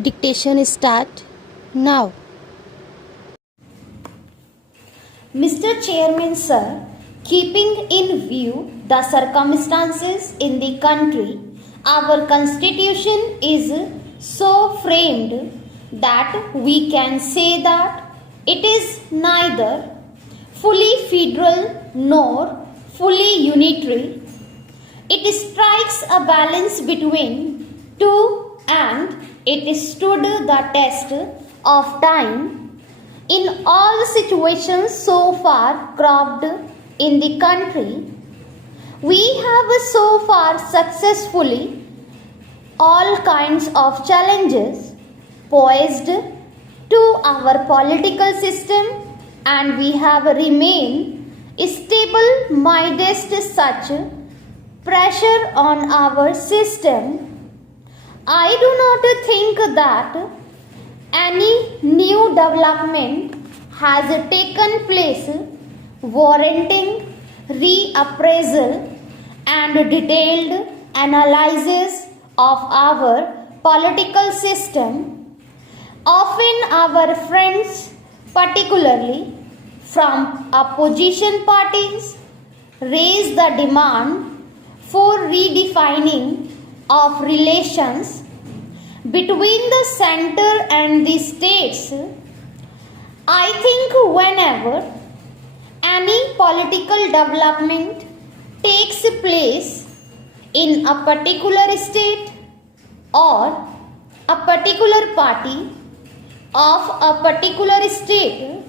Dictation start now. Mr. Chairman, sir, keeping in view the circumstances in the country, our constitution is so framed that we can say that it is neither fully federal nor fully unitary. It strikes a balance between two and it stood the test of time in all situations so far cropped in the country. We have so far successfully all kinds of challenges posed to our political system, and we have remained stable midst such pressure on our system. I do not think that any new development has taken place warranting reappraisal and detailed analysis of our political system. Often our friends, particularly from opposition parties, raise the demand for redefining of relations between the center and the states. I think whenever any political development takes place in a particular state or a particular party of a particular state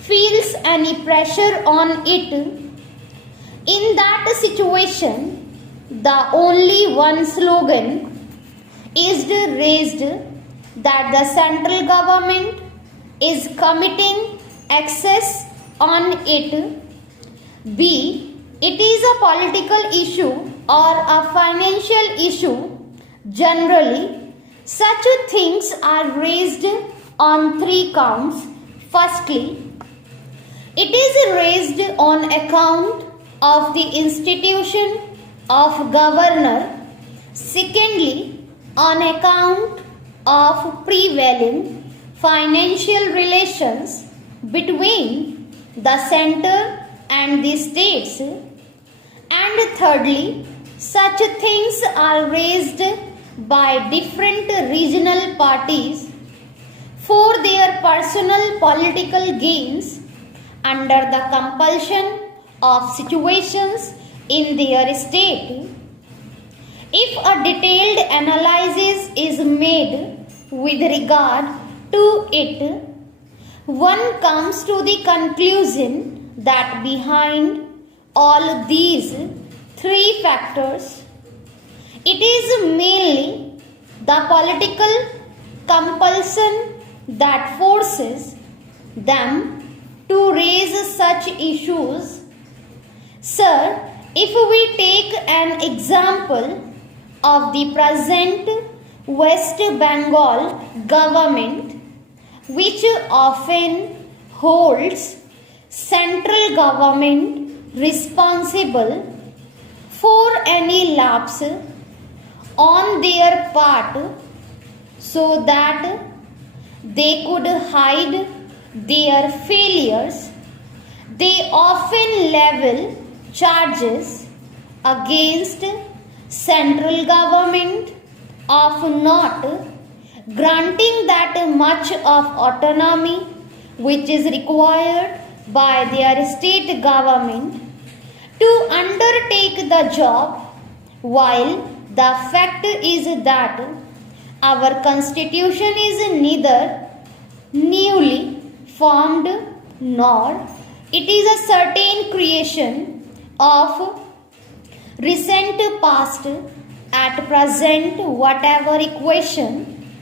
feels any pressure on it, in that situation the only one slogan is raised that the central government is committing excess on it, be it is a political issue or a financial issue. Generally, such things are raised on three counts. Firstly, it is raised on account of the institution of governor. Secondly, on account of prevailing financial relations between the center and the states. And thirdly, such things are raised by different regional parties for their personal political gains under the compulsion of situations in their state. If a detailed analysis is made with regard to it, one comes to the conclusion that behind all these three factors, it is mainly the political compulsion that forces them to raise such issues. Sir, if we take an example of the present West Bengal government, which often holds central government responsible for any lapse on their part so that they could hide their failures, they often level charges against central government of not granting that much of autonomy which is required by their state government to undertake the job, while the fact is that our constitution is neither newly formed nor it is a certain creation of recent past. At present, whatever equation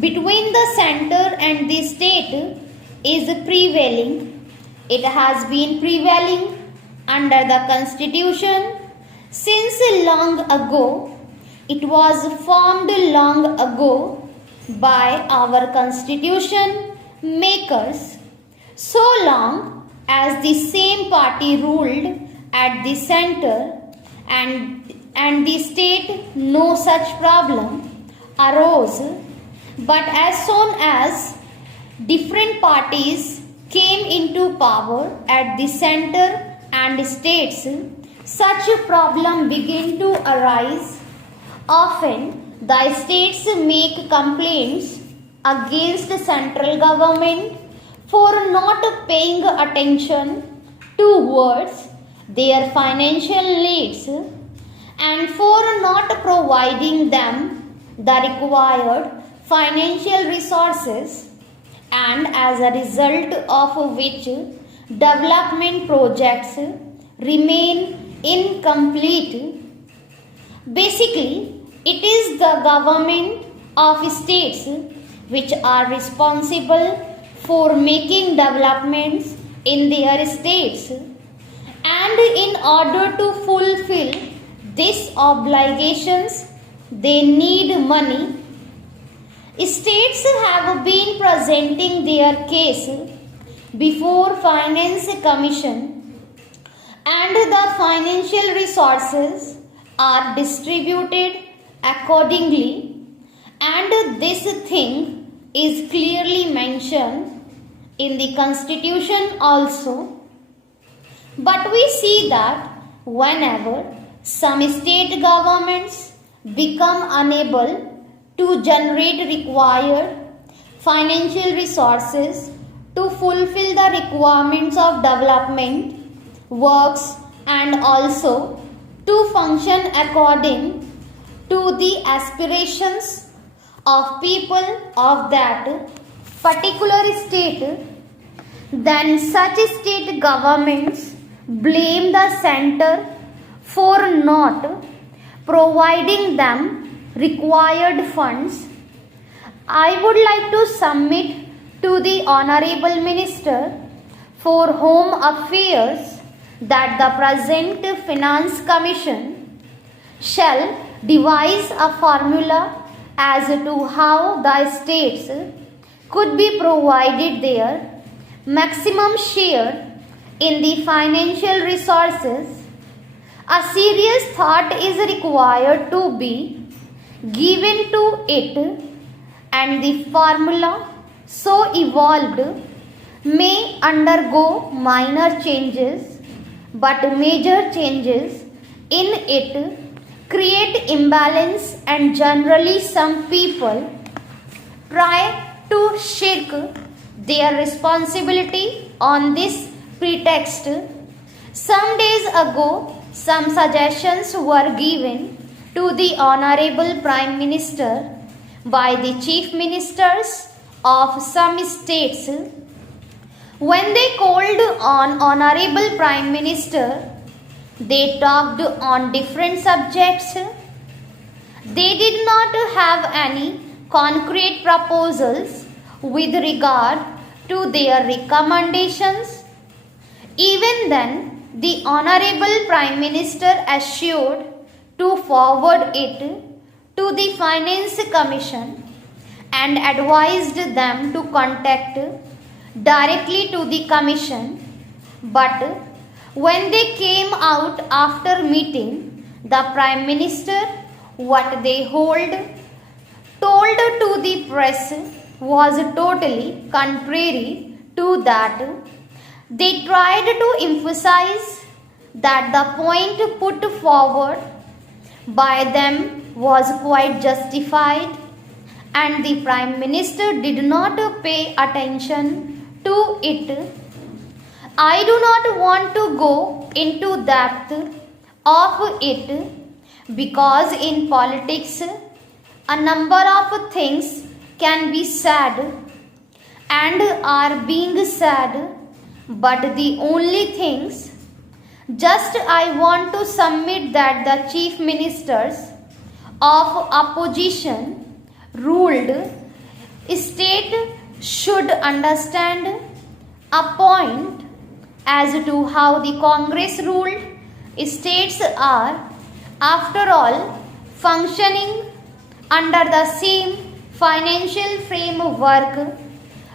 between the center and the state is prevailing, it has been prevailing under the constitution since long ago. It was formed long ago by our constitution makers, so long as the same party ruled at the center and the state, no such problem arose But as soon as different parties came into power at the center and states, such a problem began to arise. Often, the states make complaints against the central government for not paying attention towards their financial needs and for not providing them the required financial resources, and as a result of which development projects remain incomplete. Basically, it is the government of states which are responsible for making developments in their states, and in order to fulfill these obligations they need money. States have been presenting their case before Finance Commission, and the financial resources are distributed accordingly, and this thing is clearly mentioned in the Constitution also. But we see that whenever some state governments become unable to generate required financial resources to fulfill the requirements of development works and also to function according to the aspirations of people of that particular state, then such state governments blame the center for not providing them required funds. I would like to submit to the Honorable Minister for Home Affairs that the present Finance Commission shall devise a formula as to how the states could be provided their maximum share in the financial resources. A serious thought is required to be given to it, and the formula so evolved may undergo minor changes, but major changes in it create imbalance, and generally some people try to shirk their responsibility on this pretext. Some days ago, some suggestions were given to the Honorable Prime Minister by the Chief Ministers of some states. When they called on Honorable Prime Minister, they talked on different subjects. They did not have any concrete proposals with regard to their recommendations. Even then, the Honorable Prime Minister assured to forward it to the Finance Commission and advised them to contact directly to the Commission. But when they came out after meeting the Prime Minister, what they told to the press was totally contrary to that. They tried to emphasize that the point put forward by them was quite justified, and the Prime Minister did not pay attention to it. I do not want to go into depth of it because in politics a number of things can be said and are being said, but the only things just I want to submit that the chief ministers of opposition ruled state should understand a point as to how the Congress ruled states are after all functioning under the same financial framework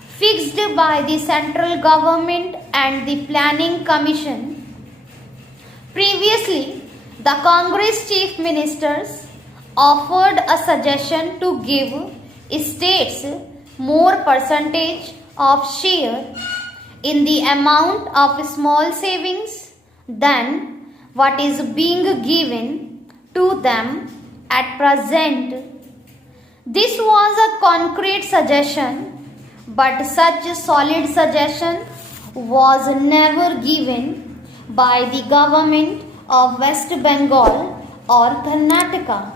fixed by the central government and the planning commission. Previously, the Congress chief ministers offered a suggestion to give states more percentage of share in the amount of small savings than what is being given to them at present. This was a concrete suggestion, but such solid suggestion was never given by the government of West Bengal or Karnataka.